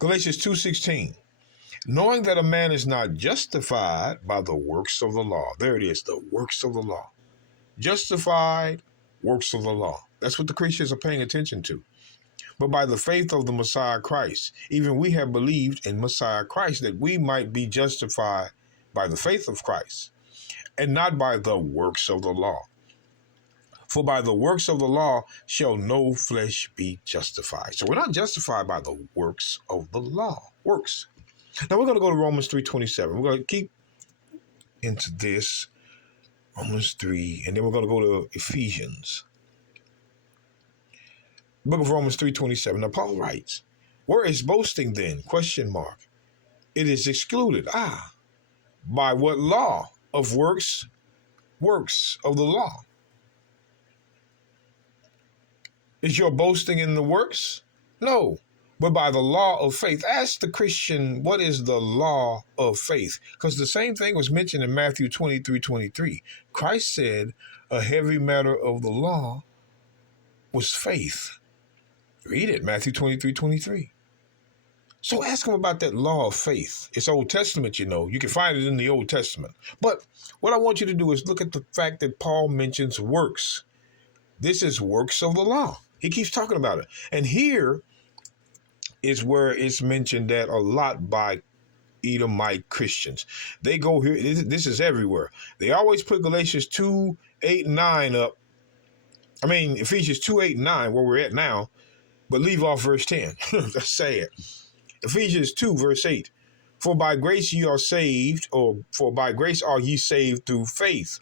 Galatians 2:16. Knowing that a man is not justified by the works of the law. There it is, the works of the law. Justified, works of the law. That's what the Christians are paying attention to. But by the faith of the Messiah Christ, even we have believed in Messiah Christ that we might be justified by the faith of Christ and not by the works of the law. For by the works of the law shall no flesh be justified. So we're not justified by the works of the law. Works. Now we're going to go to Romans 3:27. We're going to keep into this. Romans 3. And then we're going to go to Ephesians. Book of Romans 3:27. Now Paul writes, where is boasting then? Question mark. It is excluded. By what law? Of works? Works of the law. Is your boasting in the works? No, but by the law of faith. Ask the Christian, what is the law of faith? Because the same thing was mentioned in Matthew 23:23. Christ said a heavy matter of the law was faith. Read it, Matthew 23:23. So ask him about that law of faith. It's Old Testament, you know. You can find it in the Old Testament. But what I want you to do is look at the fact that Paul mentions works. This is works of the law. He keeps talking about it. And here is where it's mentioned that a lot by Edomite Christians. They go here. This is everywhere. They always put Galatians 2:8-9 up. I mean, Ephesians 2:8-9, where we're at now, but leave off verse 10. That's sad. Ephesians 2, verse 8. For by grace ye are saved, or for by grace are ye saved through faith.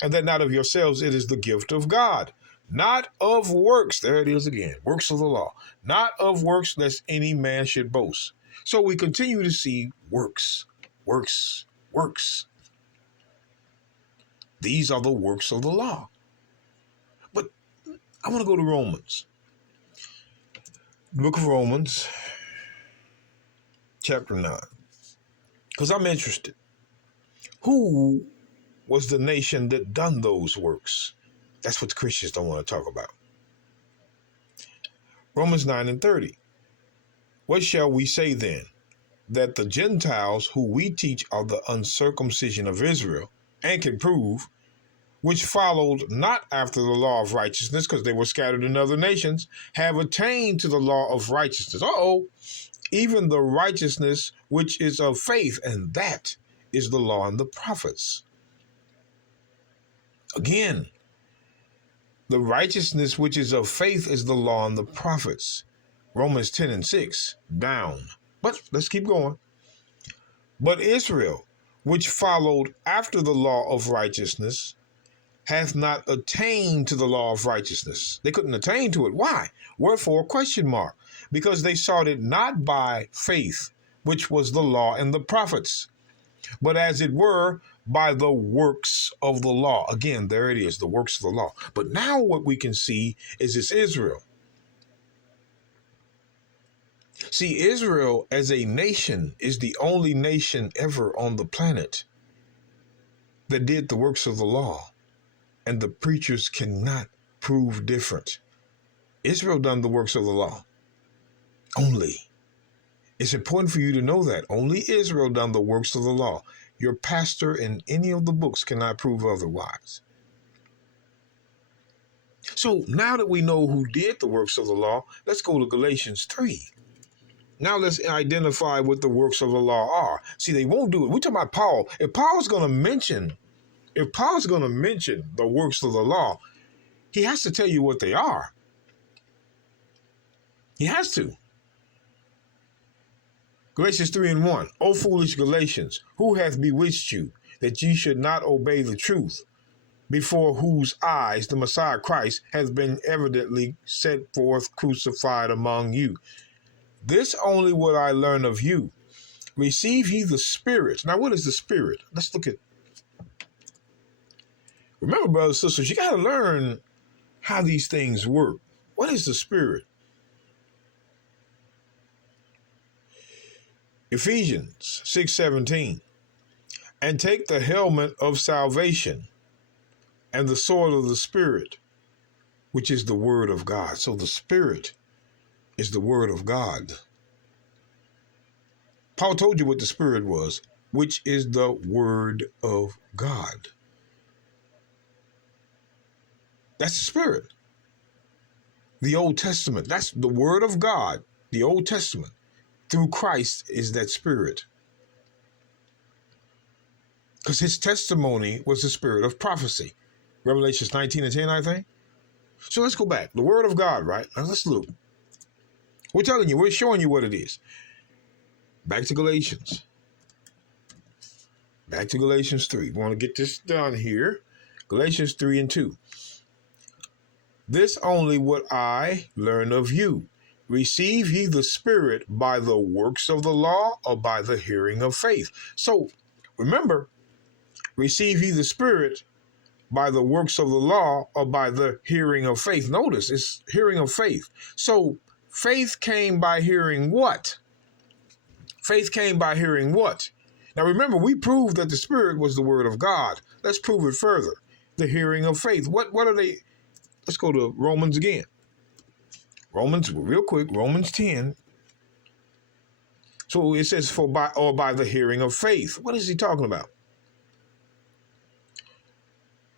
And that not of yourselves, it is the gift of God. Not of works, there it is again, works of the law. Not of works, lest any man should boast. So we continue to see works, works, works. These are the works of the law. But I want to go to Romans. The book of Romans, chapter 9. Because I'm interested. Who was the nation that done those works? That's what the Christians don't want to talk about. Romans 9:30. What shall we say then? That the Gentiles who we teach are the uncircumcision of Israel, and can prove, which followed not after the law of righteousness, because they were scattered in other nations, have attained to the law of righteousness. Even the righteousness which is of faith, and that is the law and the prophets. Again, the righteousness which is of faith is the law and the prophets. Romans 10:6, down. But let's keep going. But Israel, which followed after the law of righteousness, hath not attained to the law of righteousness. They couldn't attain to it. Why? Wherefore, question mark. Because they sought it not by faith, which was the law and the prophets, but as it were, by the works of the law. Again, there it is, the works of the law. But now what we can see is it's Israel. See, Israel as a nation is the only nation ever on the planet that did the works of the law, and the preachers cannot prove different. Israel done the works of the law. Only. It's important for you to know that. Only Israel done the works of the law. Your pastor in any of the books cannot prove otherwise. So now that we know who did the works of the law, let's go to Galatians 3. Now let's identify what the works of the law are. See, they won't do it. We're talking about Paul. If Paul's going to mention the works of the law, he has to tell you what they are. He has to. Galatians 3:1. O foolish Galatians, who hath bewitched you, that ye should not obey the truth, before whose eyes the Messiah Christ has been evidently set forth crucified among you? This only would I learn of you. Receive ye the Spirit. Now, what is the Spirit? Let's look at. Remember, brothers and sisters, you got to learn how these things work. What is the Spirit? Ephesians 6:17, and take the helmet of salvation and the sword of the Spirit, which is the word of God. So the Spirit is the word of God. Paul told you what the Spirit was, which is the Word of God. That's the Spirit. The Old Testament, that's the Word of God. The Old Testament, through Christ, is that Spirit. Because his testimony was the spirit of prophecy. Revelations 19:10, I think. So let's go back. The Word of God, right? Now let's look. We're telling you, we're showing you what it is. Back to Galatians. Back to Galatians 3. We want to get this done here. Galatians 3:2. This only would I learn of you. Receive ye the Spirit by the works of the law or by the hearing of faith? So remember, receive ye the Spirit by the works of the law or by the hearing of faith. Notice it's hearing of faith. So faith came by hearing what? Faith came by hearing what? Now remember, we proved that the Spirit was the Word of God. Let's prove it further. The hearing of faith. What are they? Let's go to Romans again. Romans, real quick, Romans 10. So it says, for by the hearing of faith. What is he talking about?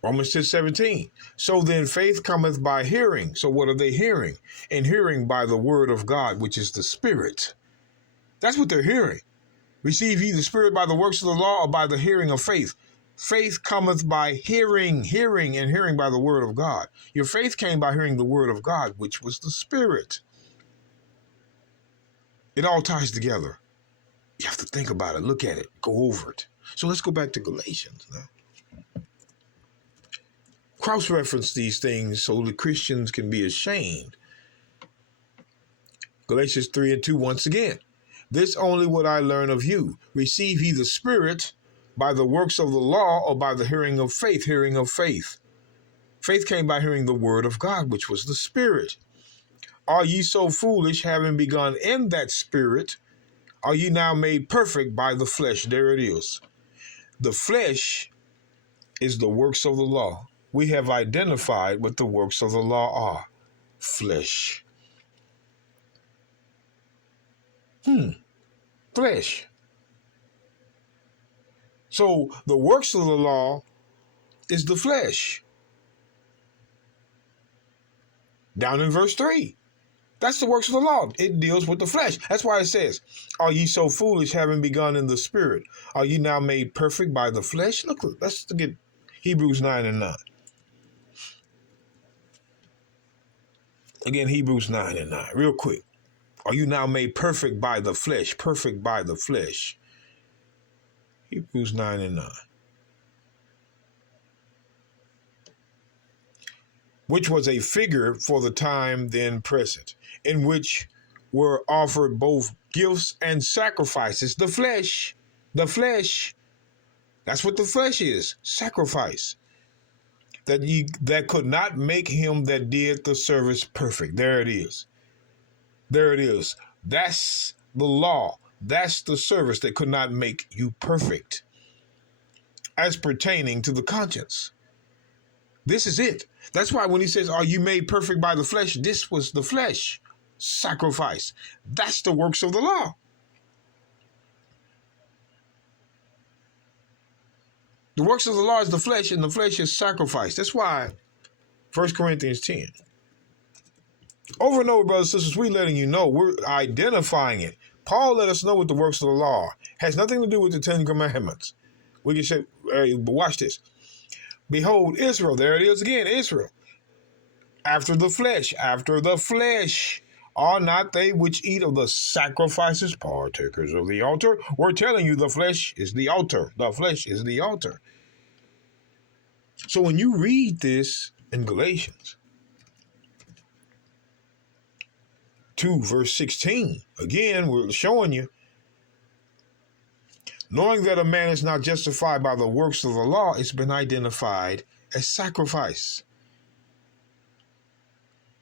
Romans 10:17. So then faith cometh by hearing. So what are they hearing? And hearing by the Word of God, which is the Spirit. That's what they're hearing. Receive ye the Spirit by the works of the law or by the hearing of faith. Faith cometh by hearing, and hearing by the Word of God. Your faith came by hearing the Word of God, which was the Spirit. It all ties together. You have to think about it, look at it, go over it. So let's go back to Galatians now. Cross-reference these things so the Christians can be ashamed. Galatians 3:2 once again. This only would I learn of you. Receive ye the Spirit by the works of the law or by the hearing of faith? Hearing of faith. Faith came by hearing the Word of God, which was the Spirit. Are ye so foolish, having begun in that Spirit? Are ye now made perfect by the flesh? There it is. The flesh is the works of the law. We have identified what the works of the law are. Flesh. Flesh. So the works of the law is the flesh. Down in verse 3. That's the works of the law. It deals with the flesh. That's why it says, are ye so foolish, having begun in the Spirit? Are ye now made perfect by the flesh? Look, let's get Hebrews 9:9. Again, Hebrews 9:9, real quick. Are you now made perfect by the flesh? Perfect by the flesh. Hebrews 9:9. Which was a figure for the time then present, in which were offered both gifts and sacrifices. The flesh. The flesh. That's what the flesh is. Sacrifice. That could not make him that did the service perfect. There it is. There it is. That's the law. That's the service that could not make you perfect as pertaining to the conscience. This is it. That's why when he says, are you made perfect by the flesh? This was the flesh. Sacrifice. That's the works of the law. The works of the law is the flesh, and the flesh is sacrifice. That's why 1 Corinthians 10. Over and over, brothers and sisters, we're letting you know. We're identifying it. Paul let us know what the works of the law are. Has nothing to do with the 10 Commandments. We can say, watch this. Behold, Israel. There it is again, Israel. After the flesh. Are not they which eat of the sacrifices partakers of the altar? We're telling you the flesh is the altar. The flesh is the altar. So when you read this in Galatians 2 verse 16, again, we're showing you, knowing that a man is not justified by the works of the law, it's been identified as sacrifice.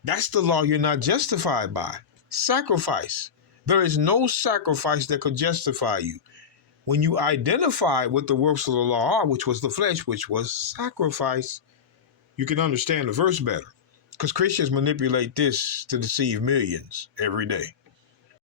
That's the law you're not justified by. Sacrifice. There is no sacrifice that could justify you. When you identify what the works of the law are, which was the flesh, which was sacrifice, you can understand the verse better. Because Christians manipulate this to deceive millions every day.